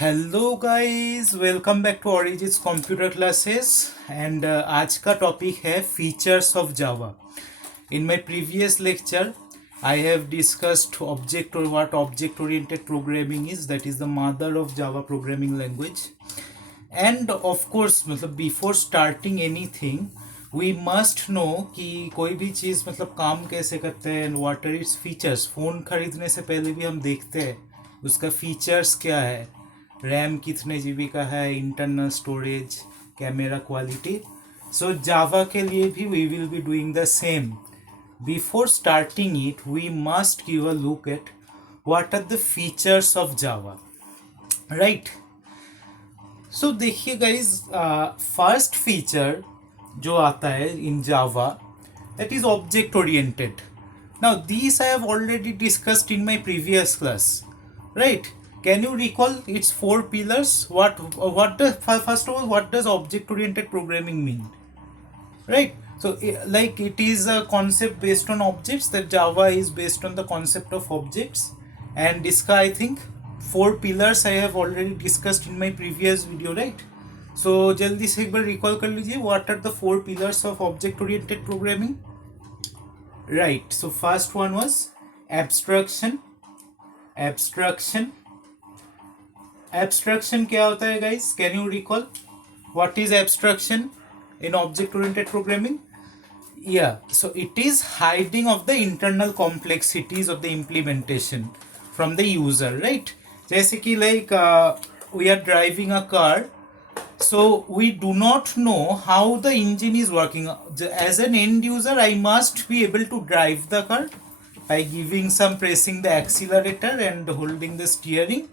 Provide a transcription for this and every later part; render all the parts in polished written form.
Hello guys, welcome back to Origins computer classes and आज का topic है features of Java. In my previous lecture, I have discussed object or what object oriented programming is. That is the mother of Java programming language. And of course, मतलब before starting anything, we must know कि कोई भी चीज़ मतलब काम कैसे करते हैं and what are its features. Phone खरीदने से पहले भी हम देखते हैं उसका फीचर्स क्या है, रैम कितने जीबी का है, internal storage, camera quality. So Java के लिए भी we will be doing the same. Before starting it, we must give a look at what are the features of Java, right? So देखिए guys, first feature जो आता है in Java, that is object oriented. Now these I have already discussed in my previous class, right? Can you recall its four pillars? What does, first of all, what does object oriented programming mean? Right, so like it is a concept based on objects, that Java is based on the concept of objects. And iska I think four pillars I have already discussed in my previous video, right? So jaldi se ek bar recall kar lijiye, what are the four pillars of object oriented programming? Right, so first one was abstraction. Abstraction क्या होता है guys? Can you recall what is abstraction in object oriented programming? Yeah, so it is hiding of the internal complexities of the implementation from the user, right? जैसे कि like we are driving a car, so we do not know how the engine is working. As an end user, I must be able to drive the car by giving some pressing the accelerator and holding the steering,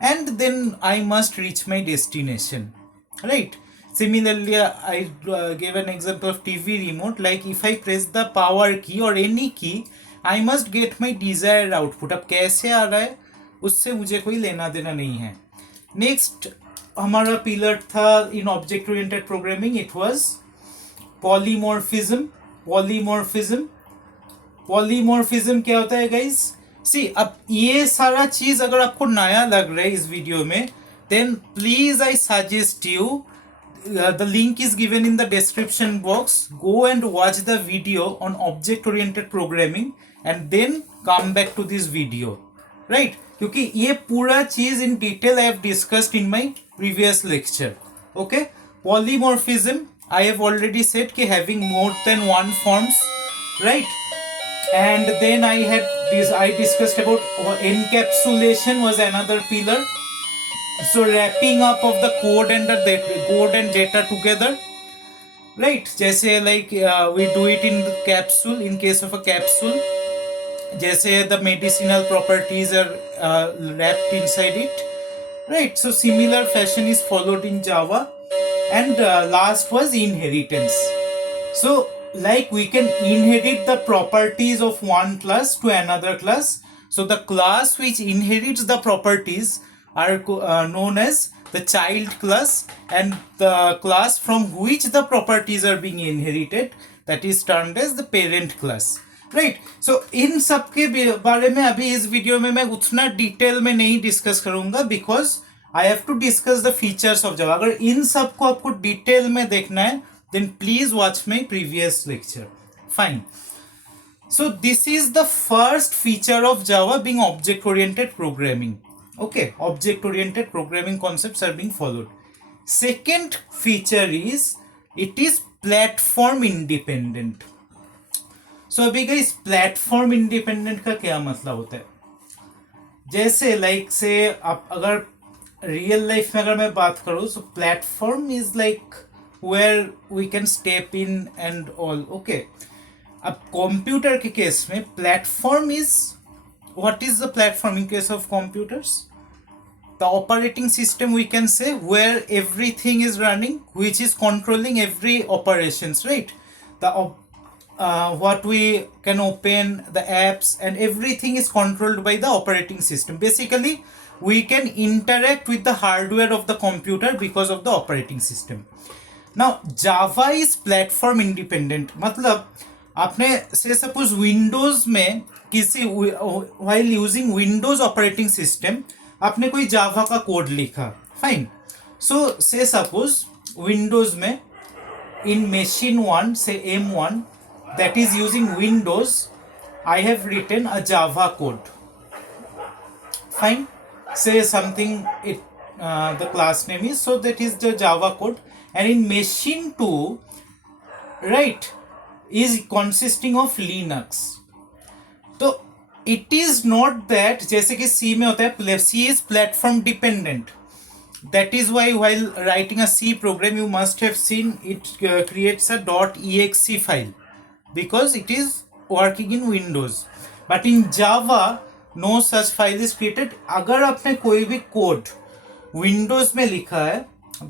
and then I must reach my destination, right? Similarly, I gave an example of TV remote. Like if I press the power key or any key, I must get my desired output. अब कैसे आ रहा है उससे मुझे कोई लेना देना नहीं है. नेक्स्ट हमारा पिलर था in object oriented programming, it was polymorphism क्या होता है गाइज? सी, अब ये सारा चीज अगर आपको नया लग रहा है इस वीडियो में, then please I suggest you, the link is given in the description box. Go and watch the video on object oriented programming and then come back to this video, right? क्योंकि ये पूरा चीज in detail I have discussed in my previous lecture. Okay, polymorphism I have already said कि having more than one forms, right? And then I discussed about encapsulation was another pillar. So wrapping up of the code and data together, right? जैसे like we do it in the capsule, in case of a capsule, जैसे the medicinal properties are wrapped inside it, right? So similar fashion is followed in Java. And last was inheritance. So like we can inherit the properties of one class to another class. So the class which inherits the properties are known as the child class, and the class from which the properties are being inherited, that is termed as the parent class, right? So इन सब के बारे में अभी इस video में मैं उतना detail में नहीं डिस्कस करूंगा, because I have to discuss the features of Java. अगर इन सब को आपको डिटेल में देखना है, then please watch my previous lecture. Fine. So this is the first feature of Java, being object oriented programming. Okay, object oriented programming concepts are being followed. Second feature is it is platform independent. So अभी guys, platform independent का क्या मतलब होता है? जैसे like से आप अगर रियल लाइफ में अगर मैं बात करूँ, so platform is like where we can step in and all. Okay, अब कंप्यूटर के केस में platform is, what is the platform in case of computers? The operating system, we can say, where everything is running, which is controlling every operations, right? The what we can open, the apps and everything is controlled by the operating system. Basically we can interact with the hardware of the computer because of the operating system. Now Java is platform independent. मतलब आपने से suppose Windows में किसी while using Windows operating system, आपने कोई जावा का code लिखा, fine. सो से सपोज विंडोज में in machine 1, say M1, that is using Windows, I have written a Java code. Fine. Say something, the class name is, so that is the Java code. And in machine 2, right, is consisting of Linux. तो it is not that जैसे कि C में होता है, C is platform dependent. That is why while writing a C program, you must have seen it creates a .exe file because it is working in Windows. But in Java, no such file is created. अगर आपने कोई भी code Windows में लिखा है,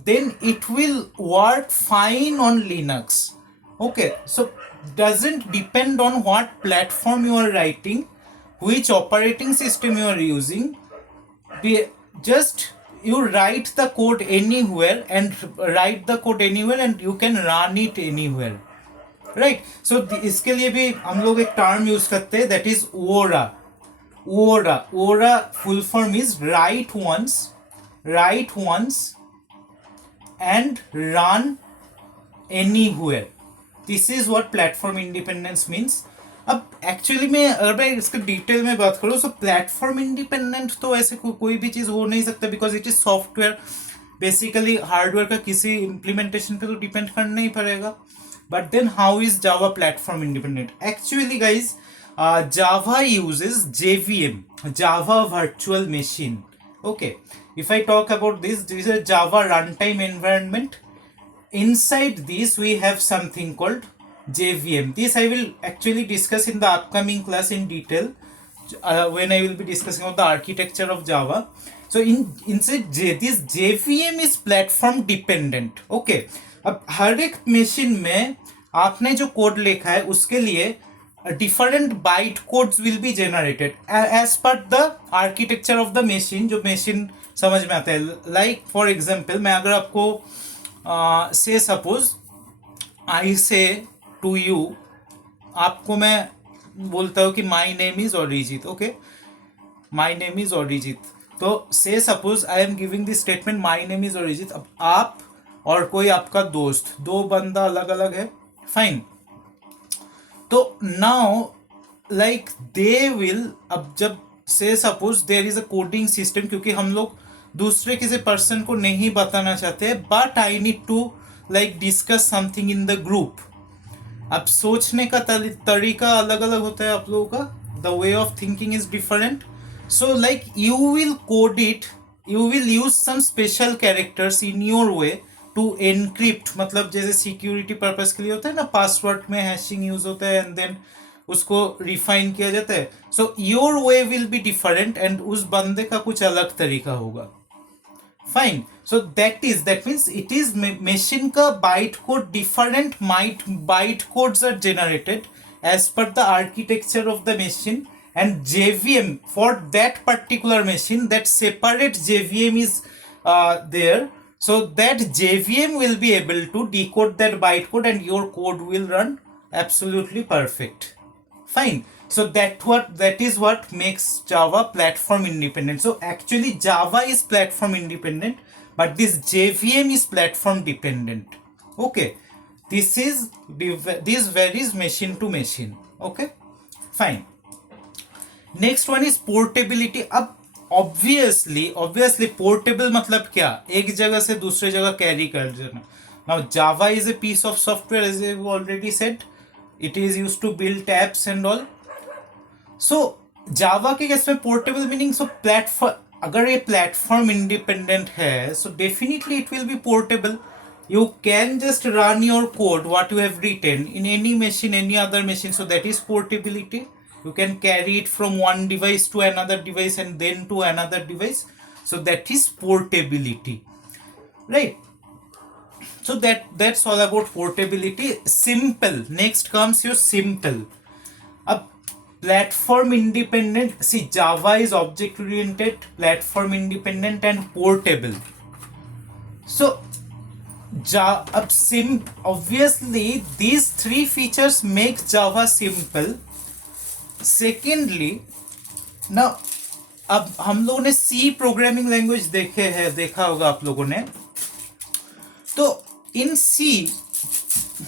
then it will work fine on Linux. Okay, so doesn't depend on what platform you are writing, which operating system you are using. Just you write the code anywhere and you can run it anywhere, right? So इसके लिए भी हम लोग एक term use करते हैं, that is ORA. ORA full form is write once and run anywhere. This is what platform independence means. अब actually में अगर मैं इसके डिटेल में बात करूँ, सो प्लेटफॉर्म इंडिपेंडेंट तो ऐसे कोई भी चीज़ हो नहीं सकता because it is software. Basically hardware का किसी इम्प्लीमेंटेशन पे तो डिपेंड करना ही पड़ेगा. But then how is Java platform independent? Actually guys Java uses JVM, Java virtual machine. Okay, if I talk about this is a Java run time environment. Inside this we have something called JVM. This I will actually discuss in the upcoming class in detail when I will be discussing about the architecture of Java. So inside this JVM is platform dependent. Okay, अब हर एक machine में आपने जो code लिखा है उसके लिए different byte codes will be generated as per the architecture of the machine. जो machine समझ में आता है. Like for example, मैं अगर आपको से सपोज आई से टू यू, आपको मैं बोलता हूँ कि my name is Arijit. Okay, my name is Arijit. तो से suppose I am giving this statement my name is Arijit. अब आप और कोई आपका दोस्त, दो बंदा अलग अलग है, फाइन. तो नाउ लाइक दे विल, अब जब से suppose there is a coding system, क्योंकि हम लोग दूसरे किसी पर्सन को नहीं बताना चाहते, but I need to like discuss something in the group. अब सोचने का तरीका अलग अलग होता है आप लोगों का, the way of thinking is different. So like you will code it, you will use some special characters in your way to encrypt. मतलब जैसे सिक्योरिटी पर्पज के लिए होता है ना, पासवर्ड में हैशिंग यूज होता है एंड देन उसको रिफाइन किया जाता है. So your way will be different and उस बंदे का कुछ अलग तरीका होगा. Fine. So that means it is machine का byte code, different byte codes are generated as per the architecture of the machine, and JVM for that particular machine, that separate JVM is there, so that JVM will be able to decode that byte code and your code will run absolutely perfect. Fine. So that is what makes Java platform independent. So actually Java is platform independent, but this JVM is platform dependent. Okay, this varies machine to machine. Okay, fine. Next one is portability. अब obviously portable मतलब क्या? एक जगह से दूसरे जगह carry कर देना. Now Java is a piece of software, as I already said. It is used to build apps and all. So Java के केस में पोर्टेबल मीनिंग, सो प्लेटफॉर्म, अगर ये प्लेटफॉर्म इंडिपेंडेंट है, so definitely it will be portable. You can just run your code what you have written in any machine, any other machine. So that is portability. You can carry it from one device to another device and then to another device. So that is portability, right? So that's all about portability. Simple. Next comes your simple. अब platform independent. See, Java is object oriented, platform independent and portable. So obviously these three features make Java simple. Secondly, now अब हम लोगों ने सी programming language देखा होगा आप लोगों ने. तो इन सी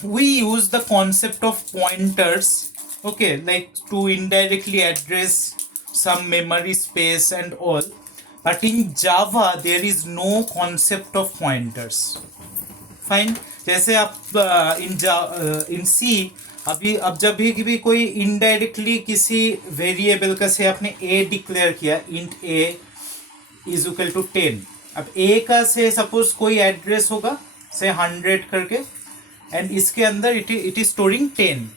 we use the concept of pointers, okay, like to indirectly address some memory space and all. But in Java there is no concept of pointers. Fine. जैसे आप इन सी अभी अब जब भी कोई इनडायरेक्टली किसी वेरिएबल का से आपने a डिक्लेयर किया, int a is equal to 10. अब a का से सपोज कोई एड्रेस होगा से 100 करके, and इसके अंदर it is storing 10.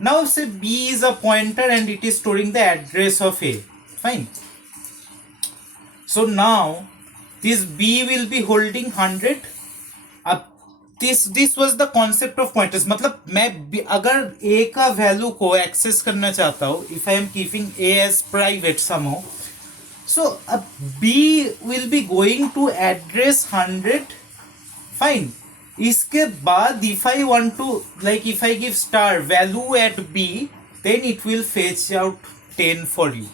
Now say b is a pointer and it is storing the address of a. Fine. So now this b will be holding 100. अब this was the concept of pointers. मतलब मैं अगर a का value को access करना चाहता हूँ, if I am keeping a as private somehow, so b will be going to address 100. Fine. इसके बाद if I want to, like if I give star value at b, then it will fetch out 10 for you.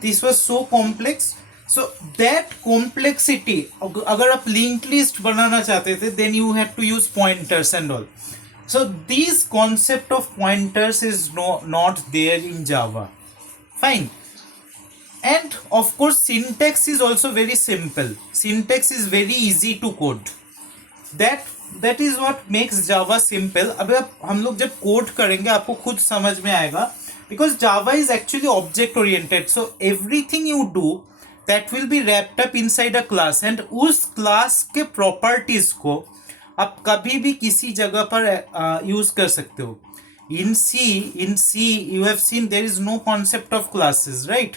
This was so complex. So that complexity, अगर आप linked list बनाना चाहते थे, then you had to use pointers and all. So this concept of pointers is not there in Java. Fine. And of course syntax is also very simple. Syntax is very easy to code. That is what makes Java simple. अब हम लोग जब code करेंगे आपको खुद समझ में आएगा, because Java is actually object oriented. So everything you do that will be wrapped up inside a class, and उस class के properties को आप कभी भी किसी जगह पर यूज कर सकते हो. In C you have seen there is no concept of classes, right?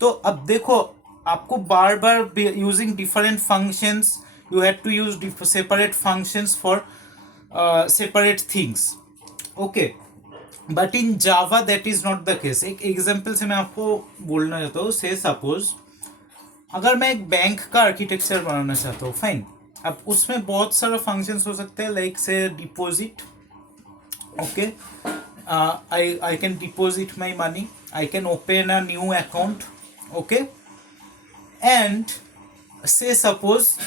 तो अब देखो आपको बार बार using different functions, you had to use separate functions for separate things. Okay, but in Java that is not the case. एक example से मैं आपको बोलना चाहता हूँ. से सपोज अगर मैं एक बैंक का आर्किटेक्चर बनाना चाहता हूँ, फाइन. अब उसमें बहुत सारा फंक्शंस हो सकते हैं, लाइक से deposit. Okay, I can deposit my money, I can open a new account. Okay, and say suppose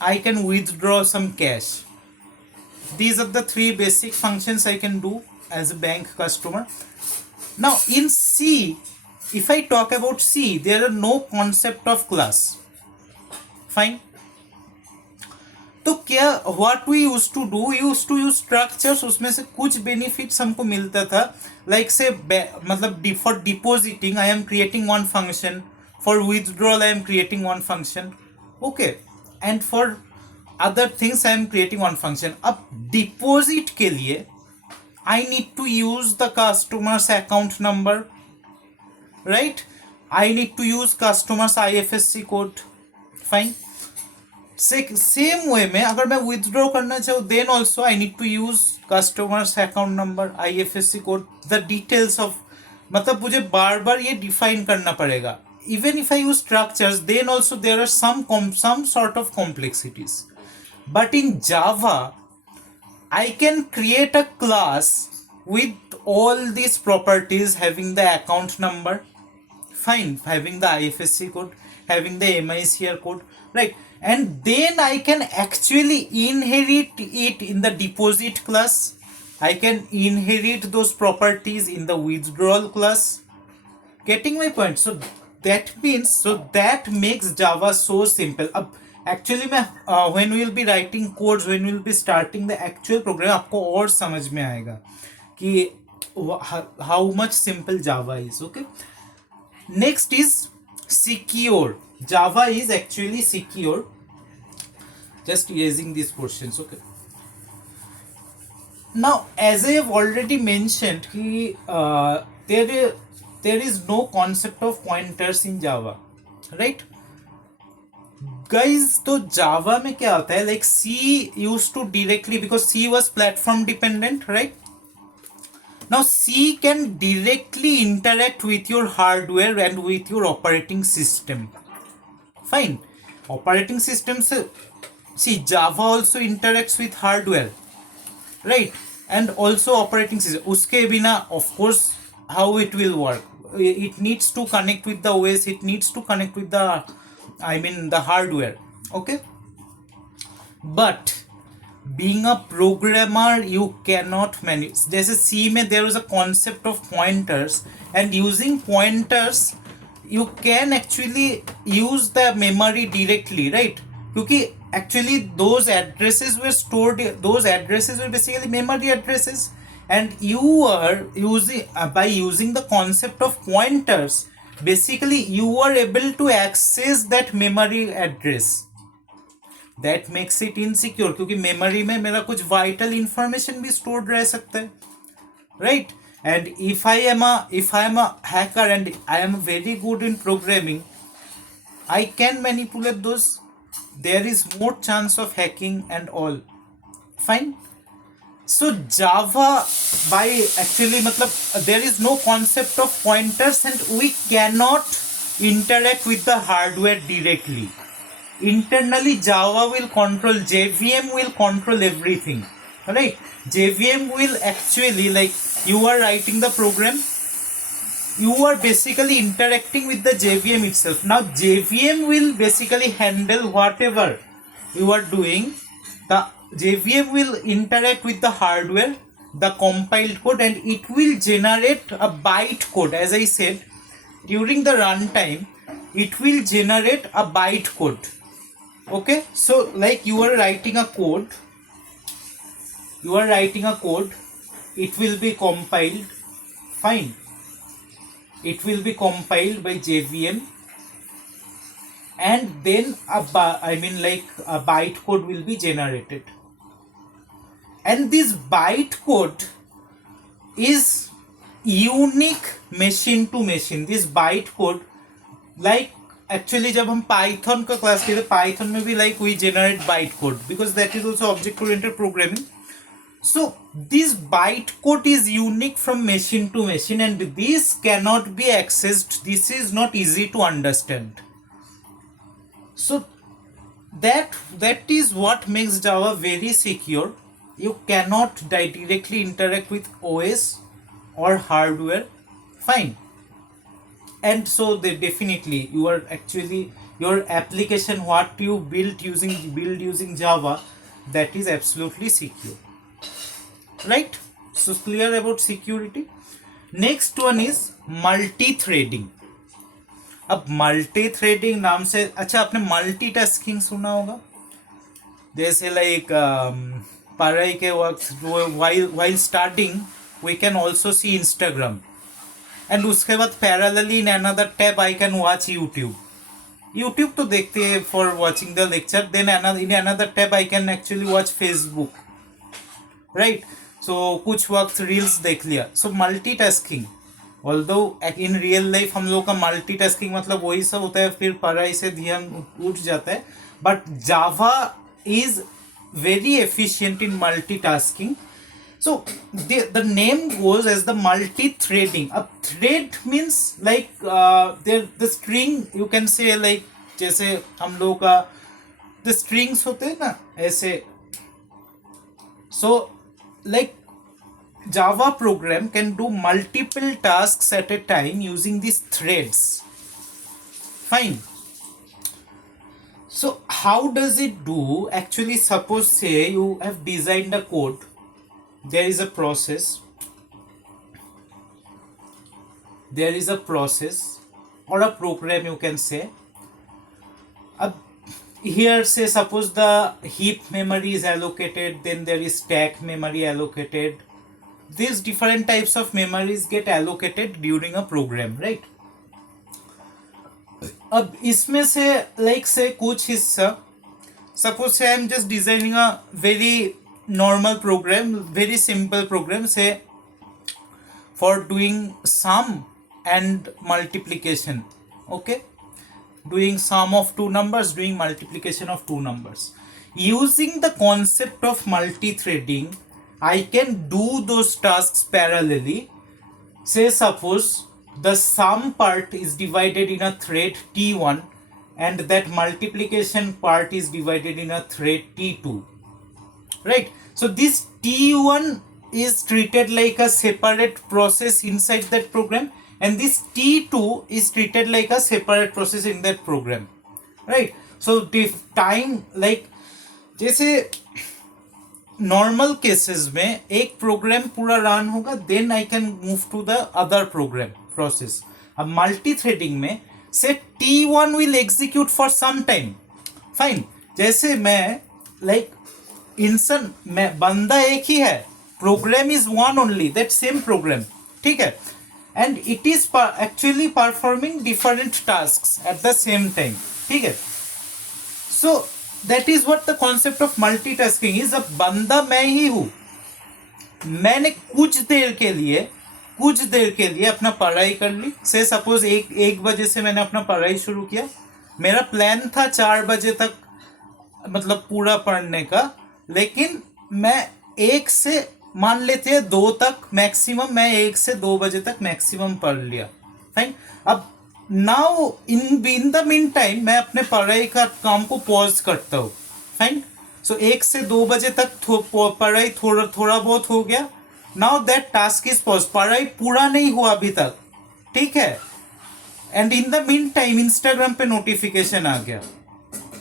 I can withdraw some cash. These are the three basic functions I can do as a bank customer. Now in C, if I talk about C, there are no concept of class. Fine. तो क्या what we used to do, we used to use structures. उसमें से कुछ benefits हमको मिलता था, like say मतलब for depositing I am creating one function, for withdrawal I am creating one function. Okay, and for other things I am creating one function. अब deposit के लिए I need to use the customer's account number, right? I need to use customer's IFSC code. Fine. Same way में अगर मैं withdraw करना चाहूँ, then also I need to use customers account number, IFSC code, the details of, मतलब मुझे बार बार ये डिफाइन करना पड़ेगा. Even if I use structures, then also there are some sort of complexities. But in Java I can create a class with all these properties, having the account number, fine, having the IFSC code, having the MICR code, right? And then I can actually inherit it in the deposit class. I can inherit those properties in the withdrawal class. Getting my point? So that means, so that makes Java so simple. Actually when we will be writing codes, when we will be starting the actual program, आपको और समझ में आएगा कि how much simple Java is. Okay. Next is secure. Java is actually secure. Just erasing these portions. Okay. Now, as I have already mentioned, there is no concept of pointers in Java, right? Guys, तो Java में क्या होता है? Like C used to directly, because C was platform dependent, right? Now C can directly interact with your hardware and with your operating system. Fine. Operating systems, see, Java also interacts with hardware, right? And also operating system. Uske bina, of course, how it will work? it needs to connect with the OS, it needs to connect with the, I mean, the hardware. Okay, but being a programmer, you cannot manage. There's a C में there is a concept of pointers, and using pointers you can actually use the memory directly, right? क्योंकि actually those addresses were stored, those addresses were basically memory addresses, and you are using by using the concept of pointers, basically you are able to access that memory address. That makes it insecure, क्योंकि memory में मेरा कुछ vital information भी stored रह सकता है, right? And if I am a hacker and I am very good in programming, I can manipulate those. There is more chance of hacking and all. Fine. So Java, by actually matlab there is no concept of pointers, and we cannot interact with the hardware directly. Internally Java will control, JVM will control everything, right? JVM will actually, like, you are writing the program, you are basically interacting with the JVM itself. Now JVM will basically handle whatever you are doing. The JVM will interact with the hardware, the compiled code, and it will generate a byte code. As I said, during the runtime it will generate a byte code. Okay, so like you are writing a code, it will be compiled. Fine, it will be compiled by JVM, and then a byte code will be generated, and this byte code is unique machine to machine. This byte code, like, actually जब हम Python का class किए थे, Python में भी like we generate byte code, because that is also object oriented programming. So this byte code is unique from machine to machine, and this cannot be accessed. This is not easy to understand. So that is what makes Java very secure. You cannot directly interact with OS or hardware. Fine. And so they definitely, you are actually, your application, what you build using Java, that is absolutely secure, right? So clear about security. Next one is multi-threading. अब multi-threading नाम से, अच्छा आपने multitasking सुना होगा, जैसे like पढ़ाई के वक्त while studying we can also see Instagram, and उसके बाद parallelly in another tab I can watch YouTube तो देखते हैं for watching the lecture. Then in another tab I can actually watch Facebook, right? So कुछ वक्त reels देख लिया. So multitasking, although in real life हम लोग का मल्टीटास्किंग मतलब वही सब होता है, फिर पढ़ाई से ध्यान उठ जाता है. But Java is very efficient in multitasking. So the name goes as the multi-threading. A thread means like the string, you can say, like जैसे हम लोग का the strings होते हैं ना ऐसे. So like Java program can do multiple tasks at a time using these threads. Fine. So how does it do? Actually, suppose say you have designed a code. There is a process or a program, you can say. Here say suppose the heap memory is allocated, then there is stack memory allocated. These different types of memories get allocated during a program, right? अब इसमें से like say कुछ हिस्सा, suppose say I am just designing a very normal program, very simple program, say for doing sum and multiplication. Okay, doing sum of two numbers, doing multiplication of two numbers. Using the concept of multi-threading, I can do those tasks parallelly. Say suppose the sum part is divided in a thread T1 and that multiplication part is divided in a thread T2. Right, so this T1 is treated like a separate process inside that program, and this T2 is treated like a separate process in that program, right? So the time like जैसे normal cases में एक program पूरा run होगा, then I can move to the other program process. अब multi threading में से T1 will execute for some time. Fine, जैसे मैं लाइक इंसान में बंदा एक ही है, program is one only, that same program, ठीक है, and it is actually performing different tasks at the same time, ठीक है. So that is what the concept of multitasking is. अब बंदा मैं ही हूं, मैंने कुछ देर के लिए अपना पढ़ाई कर ली. से सपोज एक बजे से मैंने अपना पढ़ाई शुरू किया, मेरा प्लान था 4 बजे तक मतलब पूरा पढ़ने का, लेकिन मैं 1 से मान लेते हैं 2 तक मैक्सिमम, मैं 1 से 2 बजे तक मैक्सिमम पढ़ लिया. फाइन. अब now in the mean time मैं अपने पढ़ाई का काम को पॉज करता हूँ. फाइन. सो 1 से 2 बजे तक पढ़ाई थोड़ा बहुत हो गया. Now that task is pause, पढ़ाई पूरा नहीं हुआ अभी तक, ठीक है, and in the mean time Instagram पे नोटिफिकेशन आ गया.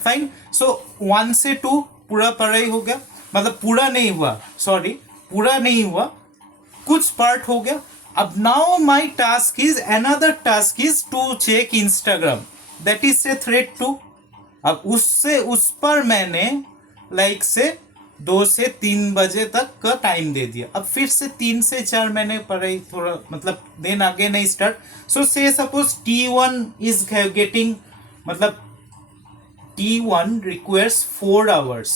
फाइन. सो 1 से 2 पूरा पढ़ाई हो गया, मतलब पूरा नहीं हुआ, सॉरी, पूरा नहीं हुआ, कुछ पार्ट हो गया. अब now my task is, another task is to check Instagram, that is say thread 2. अब उससे उस पर मैंने लाइक से 2 से 3 बजे तक का टाइम दे दिया. अब फिर से 3 से 4 मैंने पढ़ाई थोड़ा मतलब देन आगे नहीं स्टार्ट. सो से सपोज T1 इज गेटिंग, मतलब T1 requires 4 hours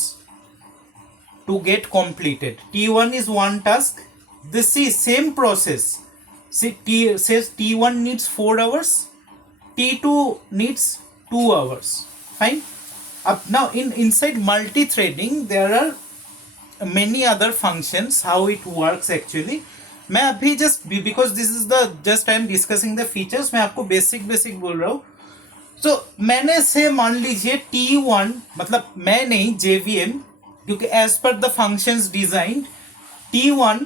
to get completed. T1 is one task. This is same process. See, says T1 needs 4 hours, T2 needs 2 hours. Fine. Up now inside multi-threading there are many other functions, how it works actually. मैं अभी just because this is the just I am discussing the features, मैं आपको basic बोल रहा हूँ. तो मैंने से मान लीजिए T1, मतलब मैं नहीं, JVM, क्योंकि as per the functions design T1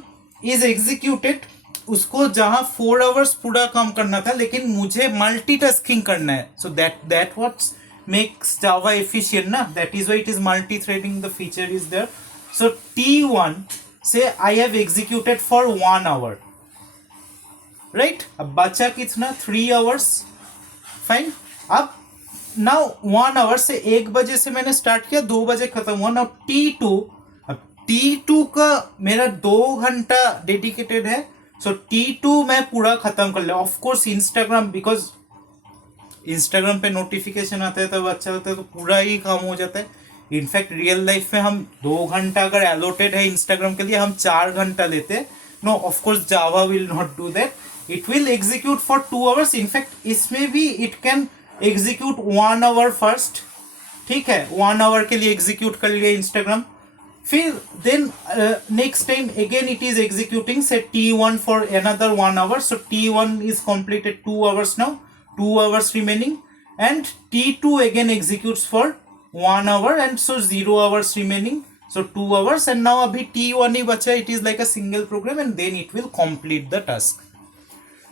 is executed. उसको जहां 4 आवर्स पूरा काम करना था, लेकिन मुझे मल्टीटास्किंग करना है. So that what makes Java efficient ना, that is why it is multi threading, the feature is there. So T1 से I have executed for 1 hour, right. अब बचा कितना, 3 आवर्स. फाइन. अब नाउ 1 आवर से 1 बजे से मैंने स्टार्ट किया, 2 बजे खत्म हुआ. नाउ T2, अब T2 का मेरा 2 घंटा डेडिकेटेड है. सो T2 मैं पूरा खत्म कर लिया. Of course Instagram, because Instagram पे नोटिफिकेशन आता है तब अच्छा लगता है, तो पूरा ही काम हो जाता है. इनफैक्ट रियल लाइफ में हम 2 घंटा अगर एलोटेड है इंस्टाग्राम के लिए, हम 4 घंटा लेते हैं. No, of course Java will not do that. It will execute for 2 hours. In fact इसमें भी it can execute 1 hour first, ठीक है, 1 आवर के लिए एग्जीक्यूट कर लिया इंस्टाग्राम. फिर then next time again it is executing से T1 for another 1 hour. So T1 is completed 2 hours now, 2 hours remaining, and T2 again executes for 1 hour, and so 0 hours remaining. So 2 hours, and now अभी T1 ही बचा. It is like a single program, and then it will complete the task.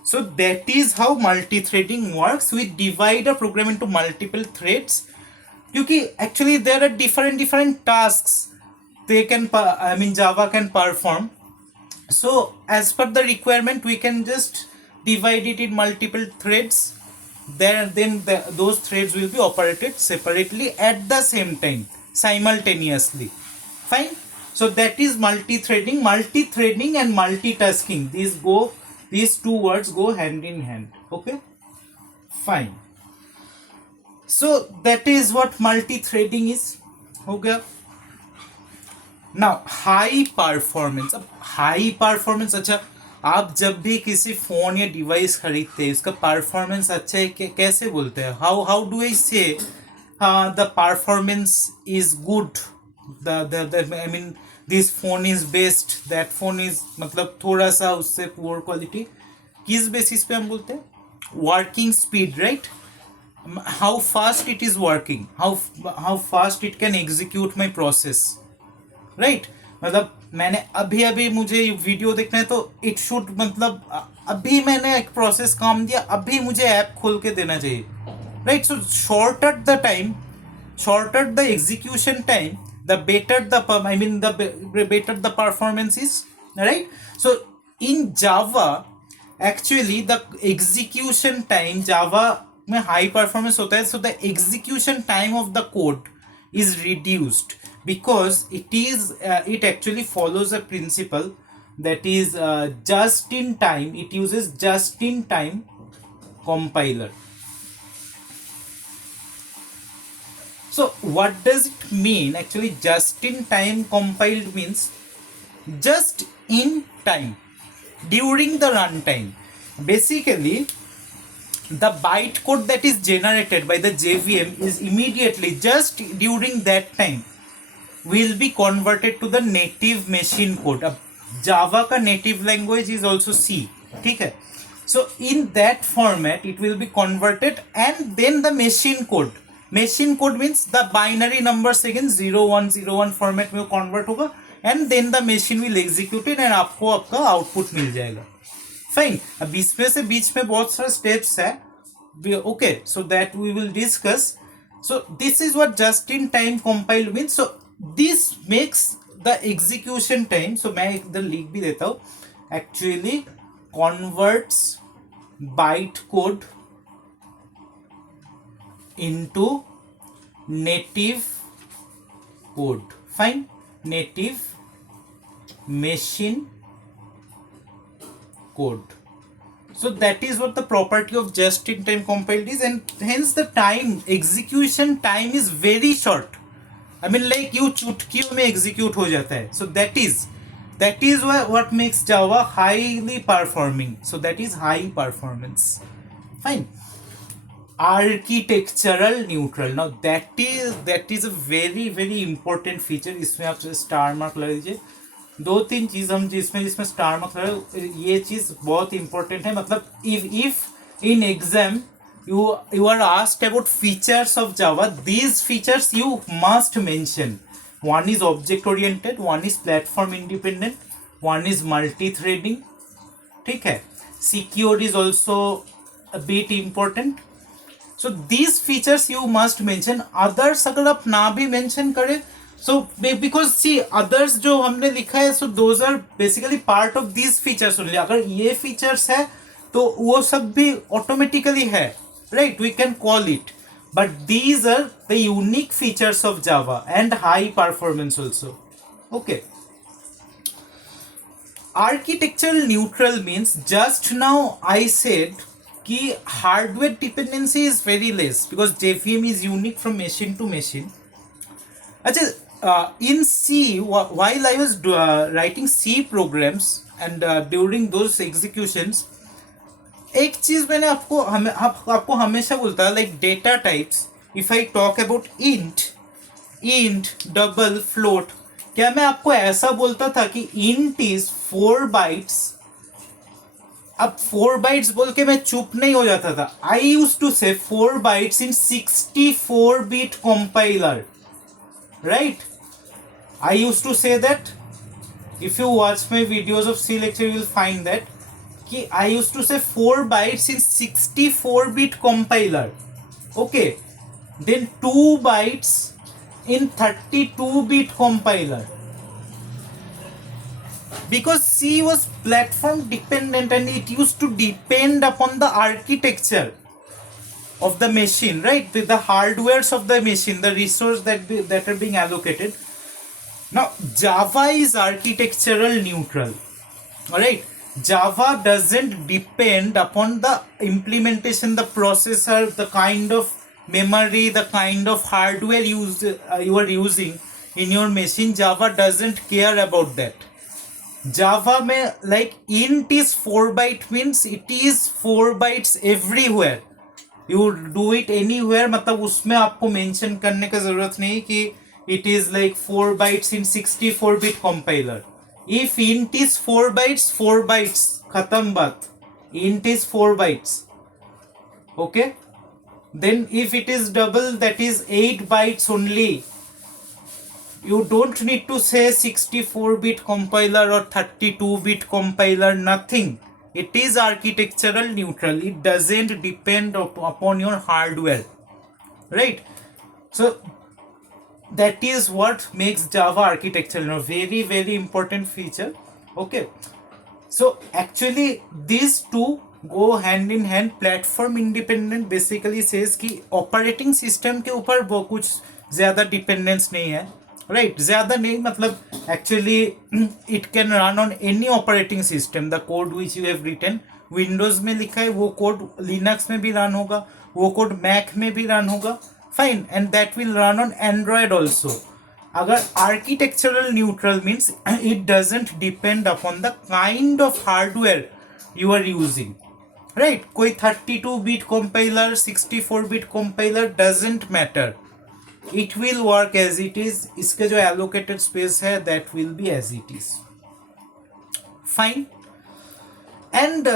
So that is how multi-threading works. We divide a program into multiple threads. क्योंकि actually there are different tasks they can, Java can perform. So as per the requirement, we can just divide it in multiple threads. Then those threads will be operated separately at the same time, simultaneously. Fine. So that is multi-threading. Multi-threading and multitasking, these two words go hand in hand. Okay, fine. So that is what multi-threading is. हो गया. Now high performance. अब high performance, अच्छा, आप जब भी किसी phone या device खरीदते हैं, उसका परफॉर्मेंस अच्छा है कैसे बोलते हैं? how do I say the performance is good, the this phone is best, that phone is, मतलब थोड़ा सा उससे पुअर क्वालिटी. किस बेसिस पे हम बोलते हैं? Working speed, right. How fast it is working, how fast it can execute my process, right. मतलब मैंने अभी अभी मुझे वीडियो देखना है तो इट शुड मतलब अभी मैंने एक प्रोसेस काम दिया, अभी मुझे ऐप खोल के देना चाहिए, right? So shorted the time, shorter the execution time, the better the better the performance is, right? So in Java actually the execution time, Java में high performance होता है, so the execution time of the code is reduced because it actually follows a principle that is just in time. It uses just in time compiler. So what does it mean actually? Just in time compiled means just in time during the runtime. Basically the bytecode that is generated by the JVM is immediately just during that time will be converted to the native machine code. अब Java का native language is also C, ठीक है? So in that format it will be converted and then the machine code means the binary numbers again 0101 format में convert होगा and then the machine will execute it and आपको आपका output मिल जाएगा. Fine. अब इसमें से बीच में बहुत सारे steps है. Okay, so that we will discuss. So this is what just in time compiled means. So this makes the execution time. So मैं इधर लिख भी देता हूँ. Actually converts bytecode into native code. Fine. Native machine code. So that is what the property of just in time compiled is, and hence the time, execution time is very short. I mean like you चुटकियों में execute हो जाता है. So that is what makes Java highly performing. So that is high performance. Fine. Architectural neutral. Now that is a very very important feature. इसमें आप star mark लगा दीजिए. दो तीन चीज हम जिसमें स्टार मार्क लगा, ये चीज बहुत इंपॉर्टेंट है. मतलब if in exam you are asked about features of Java, these features you must mention. One is object oriented, one is platform independent, one is multi-threading. ठीक है. Secure is also a bit important. So these features you must mention. Others अगर आप ना भी mention करें, so because see others जो हमने लिखा है, so those are basically part of these features only. अगर ये features है तो वो सब भी automatically है, right? We can call it. But these are the unique features of Java and high performance also. Okay. Architectural neutral means just now I said कि hardware dependency is very less because JVM is unique from machine to machine. अच्छा, in C, while I was writing C programs and during those executions, एक चीज मैंने आपको हमेशा बोलता है, like data types. If I talk about int, double, float, क्या मैं आपको ऐसा बोलता था कि int is 4 bytes? अब 4 bytes बोल के मैं चुप नहीं हो जाता था. I used to say 4 bytes in 64-bit compiler, right? I used to say that. If you watch my videos of C lecture, you will find that कि I used to say 4 bytes in 64-bit compiler. Okay. Then 2 bytes in 32-bit compiler. Because C was platform dependent and it used to depend upon the architecture of the machine, right? The hardwares of the machine, the resource that are being allocated. Now Java is architectural neutral. Alright. Java doesn't depend upon the implementation, the processor, the kind of memory, the kind of hardware you are using in your machine. Java doesn't care about that. Java में like int is 4 byte means it is 4 bytes everywhere. You do it anywhere. मतलब उसमें आपको mention करने का जरूरत नहीं कि it is like 4 bytes in 64-bit compiler. If int is 4 bytes, खत्म बात. Int is 4 bytes. Okay. Then if it is double, that is 8 bytes only. You don't need to say 64-bit compiler or 32-bit compiler, nothing. It is architectural neutral. It doesn't depend upon your hardware, right? So that is what makes Java architectural, very, very important feature. Okay, so actually these two go hand in hand. Platform independent basically says कि operating system के ऊपर वो कुछ ज़्यादा dependence नहीं है, right ज़्यादा नहीं मतलब actually it can run on any operating system. The code which you have written Windows में लिखा है वो कोड लिनक्स में भी रन होगा, वो कोड मैक में भी रन होगा, fine, and that will run on Android also. अगर architectural neutral means it doesn't depend upon the kind of hardware you are using, right. कोई 32-bit compiler 64-bit compiler doesn't matter, it will work as it is. इसके जो allocated space है that will be as it is, fine. And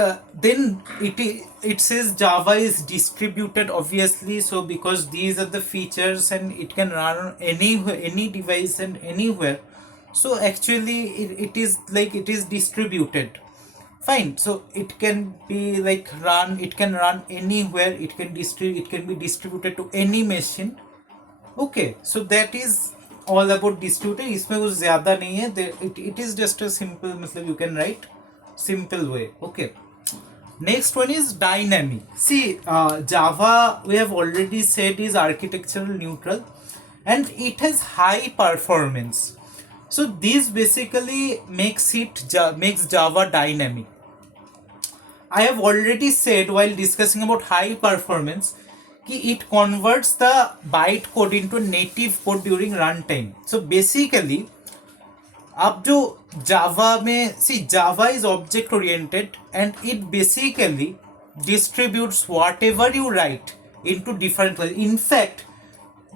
then it says Java is distributed, obviously, so because these are the features and it can run on any device and anywhere, so actually it is like it is distributed, fine. So it can be like it can run anywhere, it can be distributed to any machine. Okay, so that is all about distributed. इसमें कुछ ज़्यादा नहीं है, it is just a simple, मतलब you can write simple way. Okay, next one is dynamic. See, Java we have already said is architectural neutral and it has high performance. So this basically makes Java dynamic. I have already said while discussing about high performance कि it converts the byte code into native code during runtime. So basically अब जो जावा में Java is object oriented and it basically distributes what ever you right into different class. In fact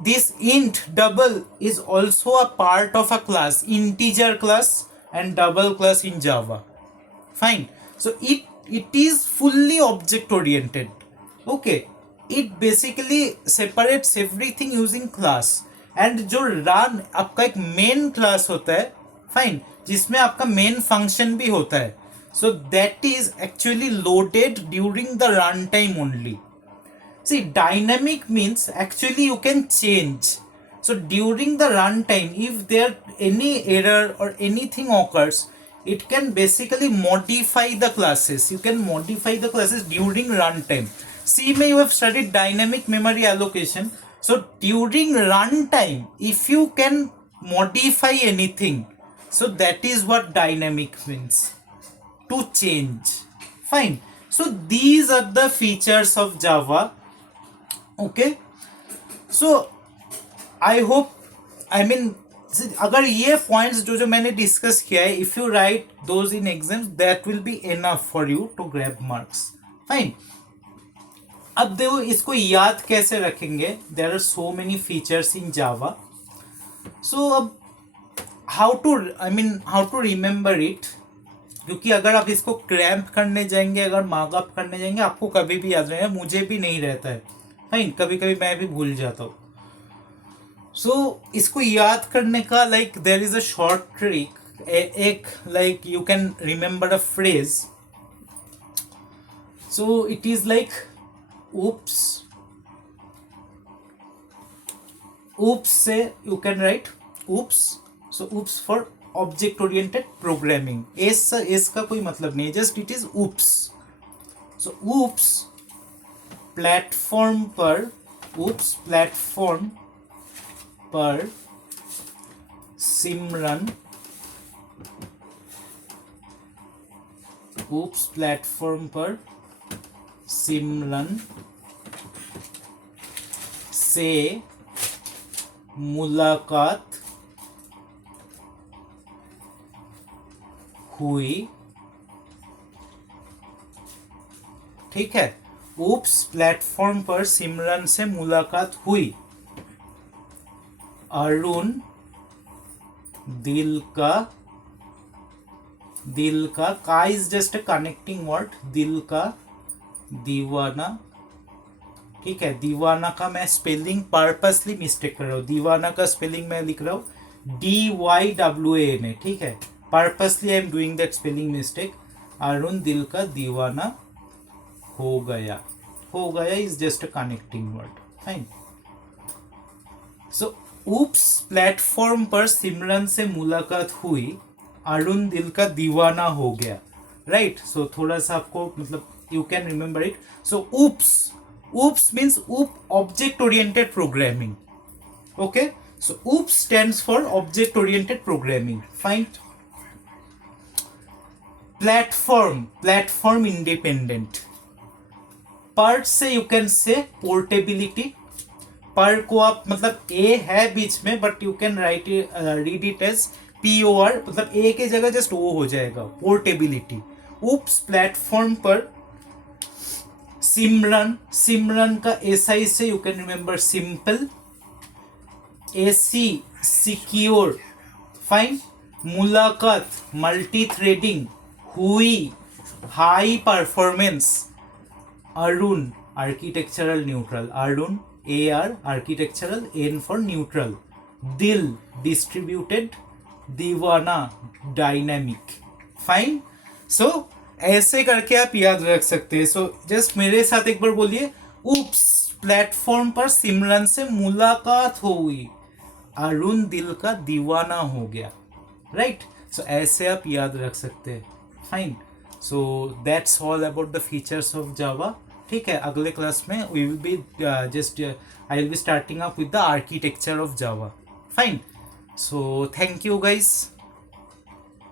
this int double is also a part of a class, integer class and double class in Java, fine. So it is fully object oriented. Okay, it basically separates everything using class. And जो run आपका एक main class होता है, fine, जिसमें आपका main function भी होता है. So that is actually loaded during the run time only. See dynamic means actually you can change. So during the run time if there any error और anything occurs, it can basically modify the classes. You can modify the classes during runtime. C may you have studied dynamic memory allocation. So during runtime, if you can modify anything, so that is what dynamic means, to change, fine. So these are the features of Java. Okay, so I hope, I mean, अगर ये points जो मैंने discuss किया है, if you write those in exams that will be enough for you to grab marks, fine. अब देखो इसको याद कैसे रखेंगे. There are so many features in Java. So अब हाउ टू रिमेंबर इट, क्योंकि अगर आप इसको क्रैम्प करने जाएंगे, अगर मार्कअप करने जाएंगे, आपको कभी भी याद रहेगा. मुझे भी नहीं रहता है, फाइन, कभी कभी मैं भी भूल जाता हूँ. सो इसको याद करने का like there is a short trick. एक like you can remember a phrase. So it is like oops. oops से you can write oops. so oops for object oriented programming. s का कोई मतलब नहीं, just it is oops. so oops platform पर सिमरन, oops platform पर सिमरन से मुलाकात हुई. ठीक है, ऊप्स प्लेटफॉर्म पर सिमरन से मुलाकात हुई. अरुण दिल का is just a connecting word, दिल का दीवाना. ठीक है, दीवाना का मैं स्पेलिंग पर्पसली मिस्टेक कर रहा हूँ. दीवाना का स्पेलिंग मैं लिख रहा हूँ DYWANA, ठीक है. Purposely I am doing that spelling mistake. Arun दिल का दीवाना हो गया. हो गया is just a connecting word. Fine. So oops platform पर सिमरन से मुलाकात हुई, अरुण दिल का दीवाना हो गया. राइट. सो थोड़ा सा आपको मतलब you can remember it. So oops means object oriented programming. Okay, so oops stands for object oriented programming. Fine. Platform independent. Part से you can say portability. पर को आप मतलब ए है बीच में but you can read it as POR, मतलब ए के जगह जस्ट ओ हो जाएगा. पोर्टेबिलिटी. ऊप्स प्लेटफॉर्म पर सिमरन का SI से you can remember simple. AC secure. Fine. मुलाकात मल्टी थ्रेडिंग. हुई high performance. Arun architectural neutral. Arun AR architectural, N for neutral. दिल डिस्ट्रीब्यूटेड. दीवाना डायनामिक. फाइन. सो ऐसे करके आप याद रख सकते हैं. सो जस्ट मेरे साथ एक बार बोलिए. उप्स प्लेटफॉर्म पर सिमरन से मुलाकात हो हुई, अरुण दिल का दीवाना हो गया. राइट. सो ऐसे आप याद रख सकते हैं. Fine. So that's all about the features of Java. ठीक है. अगले क्लास में we will be just I will be starting up with the architecture of Java. Fine. So thank you guys.